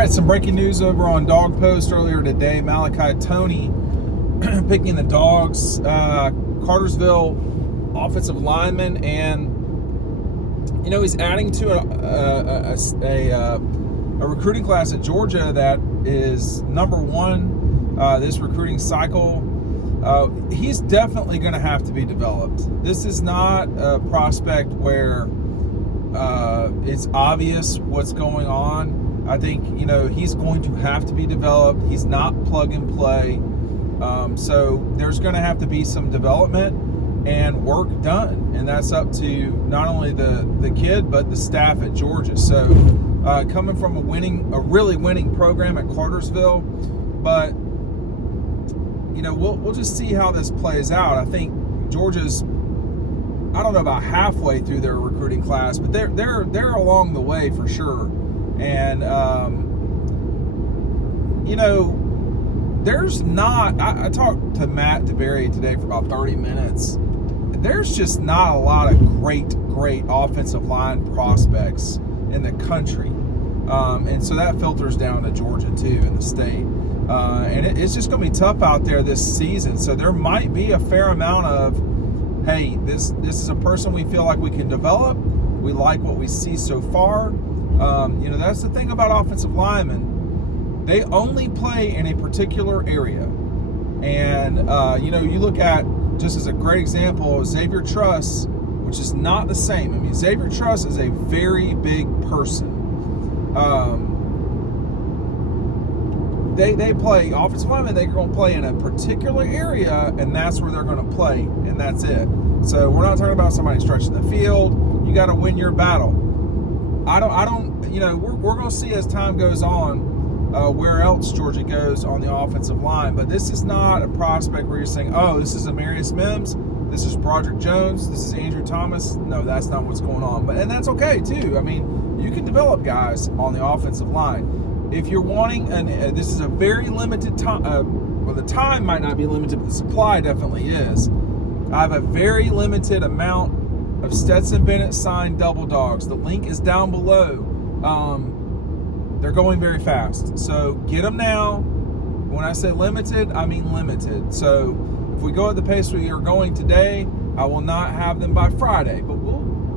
right, some breaking news over on Dog Post earlier today. Malachi Toney picking the Dawgs, Cartersville offensive lineman, and he's adding to a recruiting class at Georgia that is number one this recruiting cycle. He's definitely going to have to be developed. This is not a prospect where it's obvious what's going on. I think, he's going to have to be developed. He's not plug and play. So there's going to have to be some development and work done. And that's up to not only the kid, but the staff at Georgia. So coming from a really winning program at Cartersville, but we'll just see how this plays out. I think Georgia's, I don't know about halfway through their recruiting class, but they're along the way for sure. And there's not. I talked to Matt DeBerry today for about 30 minutes. There's just not a lot of great offensive line prospects in the country, and so that filters down to Georgia too in the state. And it's just going to be tough out there this season. So there might be a fair amount of, hey, this is a person we feel like we can develop. We like what we see so far. That's the thing about offensive linemen. They only play in a particular area. And, you look at, just as a great example, Xavier Truss, which is not the same. I mean, Xavier Truss is a very big person. They play offensive linemen. They're going to play in a particular area, and that's where they're going to play, and that's it. So we're not talking about somebody stretching the field. You got to win your battle. We're going to see as time goes on where else Georgia goes on the offensive line. But this is not a prospect where you're saying, oh, this is Amarius Mims, this is Broderick Jones, this is Andrew Thomas. No, that's not what's going on. And that's okay too. I mean, you can develop guys on the offensive line. If you're wanting, this is a very limited time, the time might not be limited, but the supply definitely is. I have a very limited amount of Stetson Bennett-signed double dogs. The link is down below. They're going very fast. So get them now. When I say limited, I mean limited. So if we go at the pace we are going today, I will not have them by Friday. But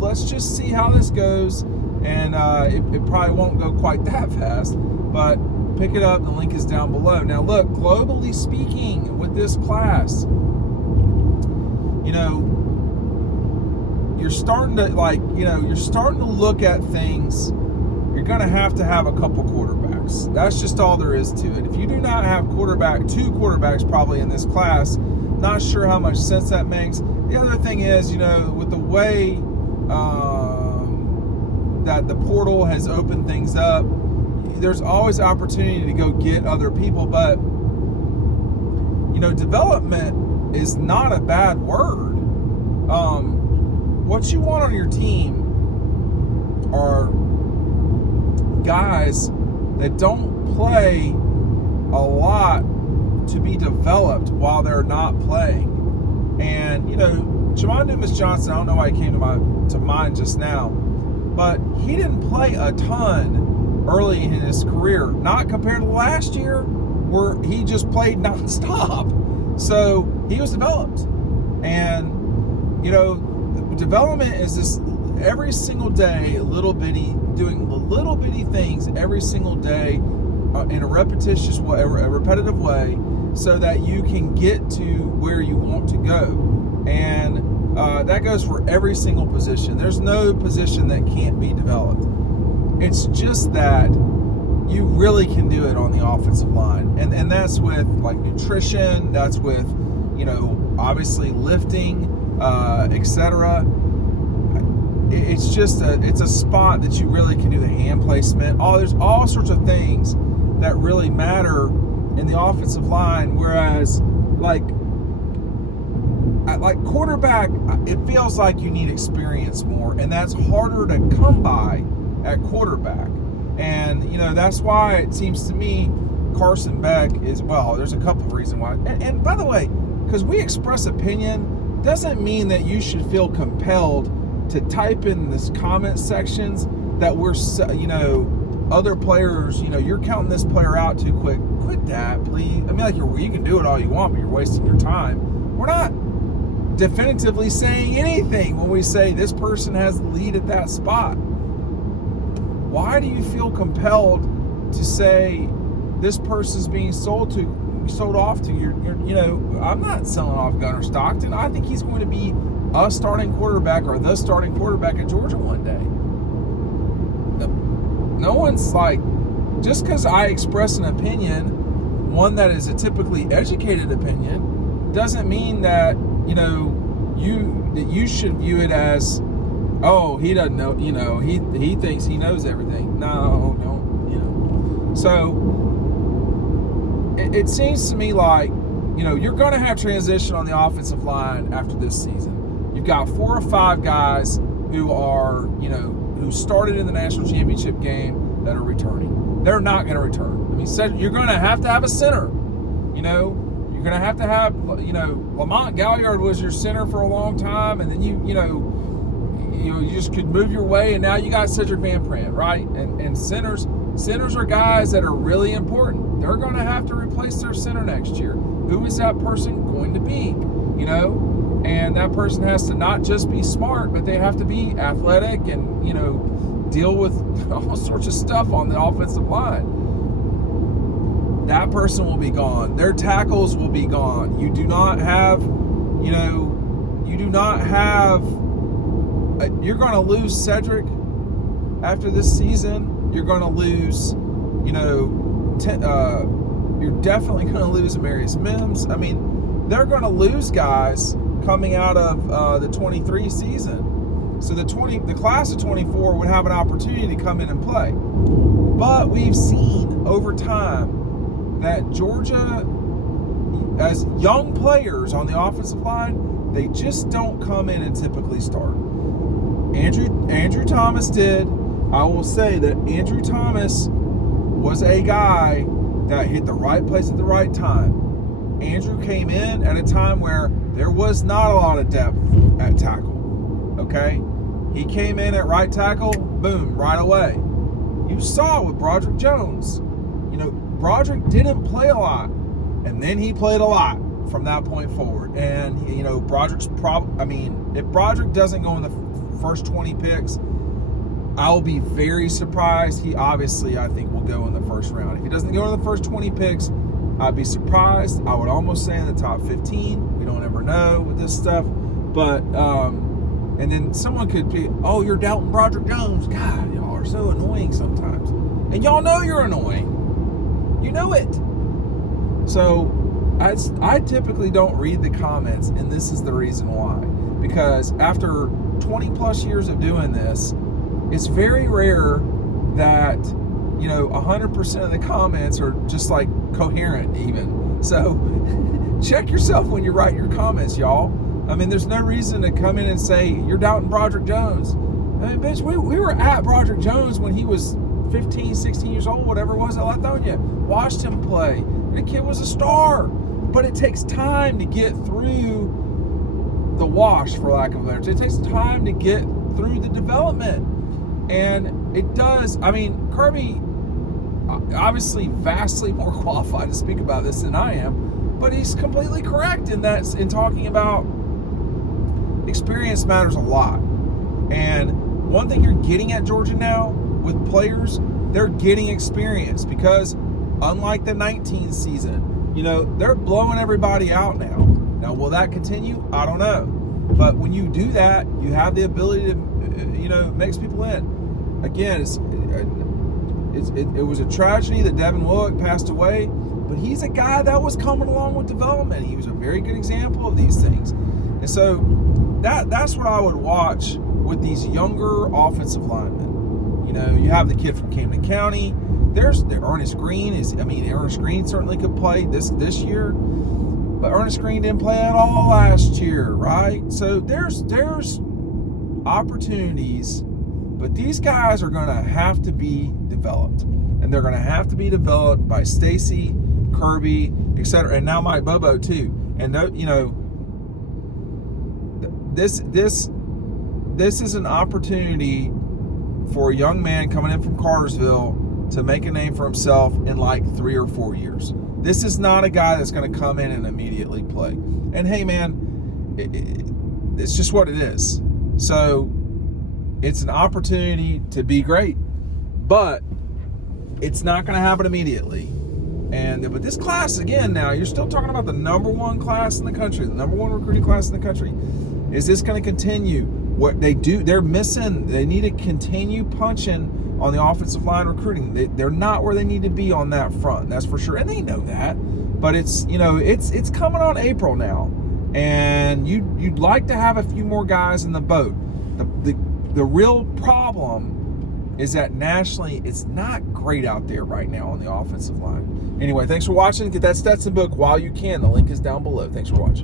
let's just see how this goes. And it probably won't go quite that fast. But pick it up. The link is down below. Now look, globally speaking, with this class, you're starting to look at things. You're going to have a couple quarterbacks. That's just all there is to it. If you do not have two quarterbacks probably in this class, not sure how much sense that makes. The other thing is, with the way that the portal has opened things up, there's always opportunity to go get other people. But, development is not a bad word. What you want on your team are guys that don't play a lot to be developed while they're not playing. And, Jamon Dumas-Johnson, I don't know why he came to mind just now, but he didn't play a ton early in his career, not compared to last year where he just played nonstop. So he was developed. And, development is this every single day, doing little bitty things every single day in a repetitious way, a repetitive way, so that you can get to where you want to go. And that goes for every single position. There's no position that can't be developed. It's just that you really can do it on the offensive line. And that's with like nutrition, that's with, obviously lifting, etc. It's a spot that you really can do the hand placement. There's all sorts of things that really matter in the offensive line. Whereas like quarterback, it feels like you need experience more, and that's harder to come by at quarterback. And that's why it seems to me Carson Beck is, well, there's a couple of reasons why. And by the way, because we express opinion doesn't mean that you should feel compelled to type in this comment sections that we're, other players, you're counting this player out too quick. Quit that, please. I mean, like, you can do it all you want, but you're wasting your time. We're not definitively saying anything when we say this person has the lead at that spot. Why do you feel compelled to say this person's being sold off to? I'm not selling off Gunnar Stockton. I think he's going to be a starting quarterback or the starting quarterback at Georgia one day. No one's like, just because I express an opinion, one that is a typically educated opinion, doesn't mean that you should view it as, oh, he doesn't know, he thinks he knows everything. No. So it seems to me like, you're going to have transition on the offensive line after this season. You've got 4 or 5 guys who are, who started in the national championship game that are returning. They're not going to return. I mean, you're going to have a center. You're going to have, Lamont Galliard was your center for a long time, and then you just could move your way, and now you got Cedric Van Pran, right? And centers are guys that are really important. They're going to have to replace their center next year. Who is that person going to be? And that person has to not just be smart, but they have to be athletic and, deal with all sorts of stuff on the offensive line. That person will be gone. Their tackles will be gone. You do not have, you're going to lose Cedric after this season. You're going to lose, you're definitely going to lose Amarius Mims. I mean, they're going to lose guys coming out of the 23 season. So the class of 24 would have an opportunity to come in and play. But we've seen over time that Georgia, as young players on the offensive line, they just don't come in and typically start. Andrew Thomas did. I will say that Andrew Thomas was a guy that hit the right place at the right time. Andrew came in at a time where there was not a lot of depth at tackle, okay? He came in at right tackle, boom, right away. You saw with Broderick Jones. Broderick didn't play a lot, and then he played a lot from that point forward. And, Broderick's if Broderick doesn't go in the first 20 picks, I'll be very surprised. He obviously, I think, will go in the first round. If he doesn't go in the first 20 picks, I'd be surprised. I would almost say in the top 15. We don't ever know with this stuff. But, and then someone could be, oh, you're doubting Broderick Jones. God, y'all are so annoying sometimes. And y'all know you're annoying. You know it. So, I typically don't read the comments, and this is the reason why. Because after 20 plus years of doing this, it's very rare that 100% of the comments are just like coherent even. So check yourself when you write your comments, y'all. I mean, there's no reason to come in and say you're doubting Broderick Jones. I mean, bitch, we were at Broderick Jones when he was 15, 16 years old, whatever it was at Lithonia. Watched him play. The kid was a star. But it takes time to get through the wash, for lack of a better term. It takes time to get through the development. And it does. I mean, Kirby, obviously vastly more qualified to speak about this than I am, but he's completely correct in talking about experience matters a lot. And one thing you're getting at Georgia now with players, they're getting experience because unlike the 19 season, they're blowing everybody out now. Now, will that continue? I don't know. But when you do that, you have the ability to, mix people in. Again, it was a tragedy that Devin Willock passed away, but he's a guy that was coming along with development. He was a very good example of these things. And so that's what I would watch with these younger offensive linemen. You have the kid from Camden County. There's Ernest Green. Ernest Green certainly could play this year, but Ernest Green didn't play at all last year, right? So there's opportunities, but these guys are going to have to be developed, and they're going to have to be developed by Stacy, Kirby, etc., and now Mike Bobo too. And this is an opportunity for a young man coming in from Cartersville to make a name for himself in like 3 or 4 years. This is not a guy that's going to come in and immediately play. And hey, man, it's just what it is. So it's an opportunity to be great, but it's not going to happen immediately. But this class, again, now you're still talking about the number one class in the country, the number one recruiting class in the country. Is this going to continue? What they do, they're missing. They need to continue punching on the offensive line recruiting. They're not where they need to be on that front. That's for sure, and they know that. But it's coming on April now, and you'd like to have a few more guys in the boat. The real problem is that nationally, it's not great out there right now on the offensive line. Anyway, thanks for watching. Get that Stetson book while you can. The link is down below. Thanks for watching.